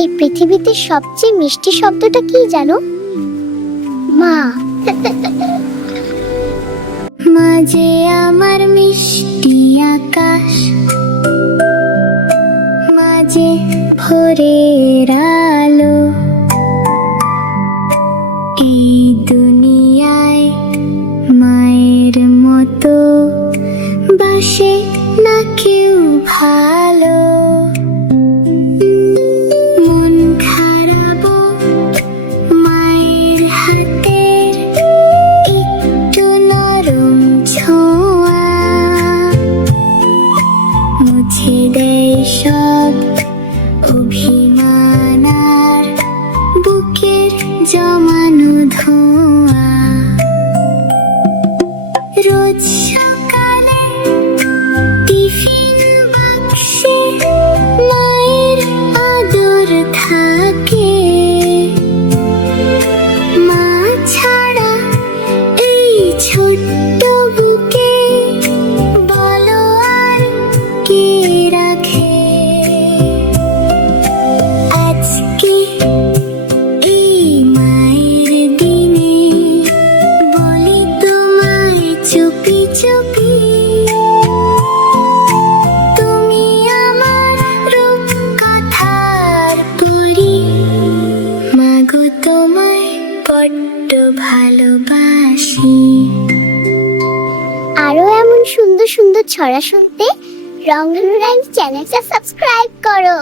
এই পৃথিবীতে সবচেয়ে মিষ্টি শব্দটা কি জানো? মা। মাঝে আমার মিষ্টি আকাশ, মাঝে ভোরের আলো, এই দুনিয়ায় মায়ের মতো বাসে না কেউ ভালো। মন খারাপ মায়ের হাতের একটু নরম ছোঁয়া মুছে দেয় সব অভিমান আর বুকের জমানো ধোঁয়া। রোজ সকালে টিফিন বাক্সে মায়ের আদর থাকে, মা ছাড়া এই ছোট্ট বুকে বলো আর কে রাখে। আজকে এই মায়ের দিনে বলি তোমায় চুপি চুপি, তুমি আমার রূপকথার পরী। মাগো তোমায় বড্ড ভালোবাসি। আরো এমন সুন্দর সুন্দর ছড়া শুনতে রংধনু রাইমস চ্যানেলটা সাবস্ক্রাইব করো।